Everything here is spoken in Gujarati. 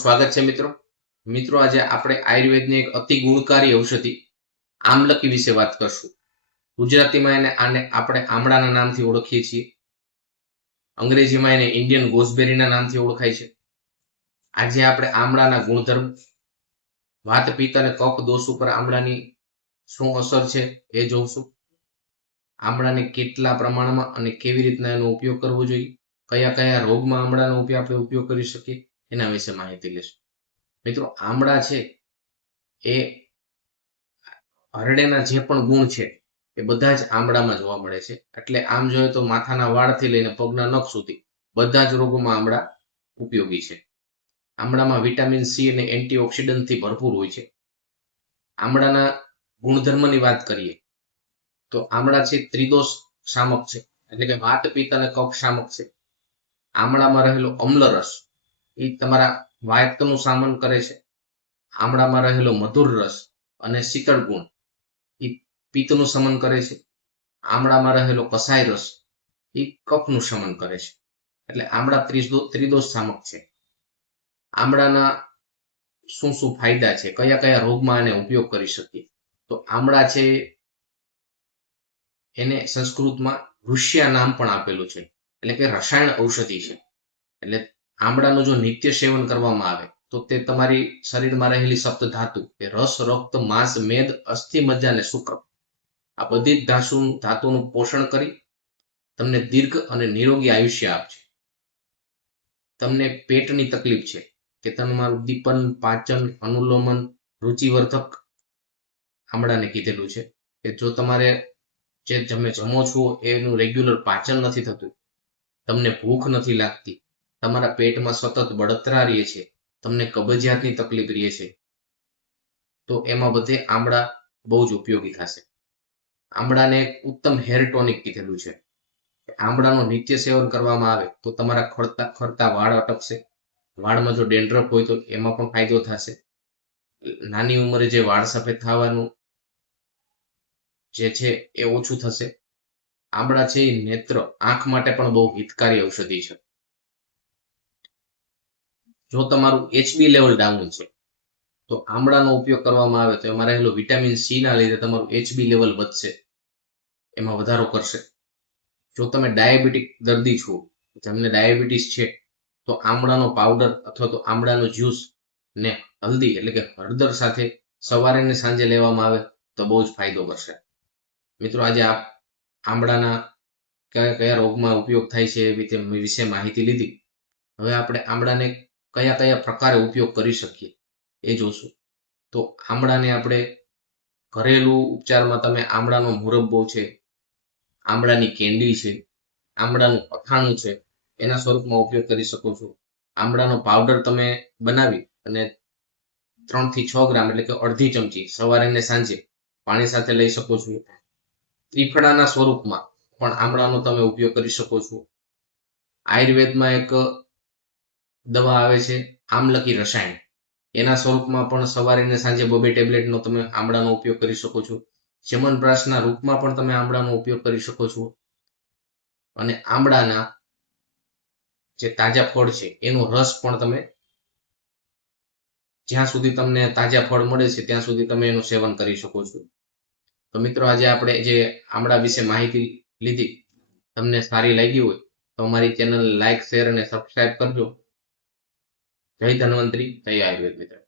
તમારું સ્વાગત છે મિત્રો. મિત્રો આજે આપણે આયુર્વેદની એક અતિ ગુણકારી ઔષધિ આમલકી વિશે વાત કરશું. ગુજરાતીમાં આને આપણે આમળાના નામથી ઓળખીએ છીએ. અંગ્રેજીમાં એને ઇન્ડિયન ગોસબેરીના નામથી ઓળખાય છે. આજે આપણે આમળાના ગુણધર્મ, વાત પિત્ત અને કફ દોષ ઉપર આમળાની શું અસર છે એ જોઈશું. આમળાને કેટલા પ્રમાણમાં અને કેવી રીતના એનો ઉપયોગ કરવો જોઈએ, કયા કયા રોગમાં આમળાનો આપણે ઉપયોગ કરી શકીએ, એના વિશે માહિતી લેશું. મિત્રો, આમળા છે એ હરડેના જે પણ ગુણ છે એ બધા જ આમળામાં જોવા મળે છે. એટલે આમ જોઈએ તો માથાના વાળથી લઈને પગના નખ સુધી બધા જ રોગોમાં આમળા ઉપયોગી છે. આમળામાં વિટામિન સી અને એન્ટીઓક્સિડન્ટથી ભરપૂર હોય છે. આમળાના ગુણધર્મની વાત કરીએ તો આમળા છે ત્રિદોષ શામક છે, એટલે કે વાત પિત્ત અને કફ શામક છે. આમળામાં રહેલો અમ્લ રસ એ તમારા વાયક્તનું શામન કરે છે. આમળામાં રહેલો મધુર રસ અને શીતળ ગુણ એ પિત્તનું શમન કરે છે. આમળામાં રહેલો કસાય રસ એ કફનું શમન કરે છે. એટલે આમળા ત્રિદોષ શામક છે. આમળાના શું શું ફાયદા છે, કયા કયા રોગમાં એને ઉપયોગ કરી શકીએ, તો આમળા છે એને સંસ્કૃતમાં ઋષ્યા નામ પણ આપેલું છે, એટલે કે રસાયણ ઔષધિ છે. એટલે આમળાનું જો નિત્ય સેવન કરવામાં આવે તો તે તમારી શરીરમાં રહેલી સપ્ત ધાતુ કે રસ, રક્ત, માંસ, મેદ, અસ્થિ, મજ્જા અને શુક્ર આ બધી જ ધાતુનું પોષણ કરી તમને દીર્ઘ અને નિરોગી આયુષ્ય આપશે. તમને પેટની તકલીફ છે કે તમારું દીપન, પાચન, અનુલોમન, રુચિવર્ધક આમળાને કીધેલું છે કે જો તમારે જે તમે જમો છો એનું રેગ્યુલર પાચન નથી થતું, તમને ભૂખ નથી લાગતી, તમારા પેટમાં સતત બળતરા રહે છે, તમને કબજિયાતની તકલીફ રહે છે, તો એમાં બધે આમળા બહુ જ ઉપયોગી થશે. આમળાને એક ઉત્તમ હેર ટોનિક કીધેલું છે. આમળાનું નિત્ય સેવન કરવામાં આવે તો તમારા ખરતા વાળ અટકશે. વાળમાં જો ડેન્ડ્રફ હોય તો એમાં પણ ફાયદો થશે. નાની ઉંમરે જે વાળ સફેદ થવાનું જે છે એ ઓછું થશે. આમળા છે એ નેત્ર, આંખ માટે પણ બહુ હિતકારી ઔષધિ છે. જો તમારું HB લેવલ ડાઉન છે તો આમળાનો ઉપયોગ કરવામાં આવે તો એમાં રહેલો વિટામિન સી ના લીધે તમારું HB લેવલ વધશે, એમાં વધારો કરશે. જો તમે ડાયાબિટીક દર્દી છો, જેમને ડાયાબિટીસ છે, તો આમળાનો પાવડર અથવા તો આમળાનો જ્યુસ ને હલ્દી એટલે કે હળદર સાથે સવારે ને સાંજે લેવામાં આવે તો બહુ જ ફાયદો કરશે. મિત્રો, આજે આમળાના કયા કયા રોગમાં ઉપયોગ થાય છે એ વિશે માહિતી લીધી. હવે આપણે આમળાને કયા કયા પ્રકારે ઉપયોગ કરી શકીએ એ જોશું. તો આમળાને આપણે ઘરેલું ઉપચારમાં તમે આમળાનો મુરબ્બો છે, આમળાની કેન્ડી છે, આમળાનું અથાણું છે, એના સ્વરૂપમાં ઉપયોગ કરી શકો છો. આમળાનો પાવડર તમે બનાવી અને 3 થી 6 ગ્રામ એટલે કે અડધી ચમચી સવારે ને સાંજે પાણી સાથે લઈ શકો છો. ત્રિફળાના સ્વરૂપમાં પણ આમળાનો તમે ઉપયોગ કરી શકો છો. આયુર્વેદમાં એક દવા આવે છે આમલકી રસાયણ, એના સ્વરૂપમાં પણ સવારે ને સાંજે 2 ટેબ્લેટનો તમે આમળાનો ઉપયોગ કરી શકો છો. ચ્યવનપ્રાશના રૂપમાં પણ તમે આમળાનો ઉપયોગ કરી શકો છો. અને આમળાના જે તાજા ફળ છે એનો રસ પણ તમે જ્યાં સુધી તમને તાજા ફળ મળે છે ત્યાં સુધી તમે એનું સેવન કરી શકો છો. તો મિત્રો, આજે આપણે જે આમળા વિશે માહિતી લીધી તમને સારી લાગી હોય તો અમારી ચેનલ લાઈક, શેર અને સબસ્ક્રાઇબ કરજો. જય ધન્વંતરી, જય આયુર્વેદ મિત્ર.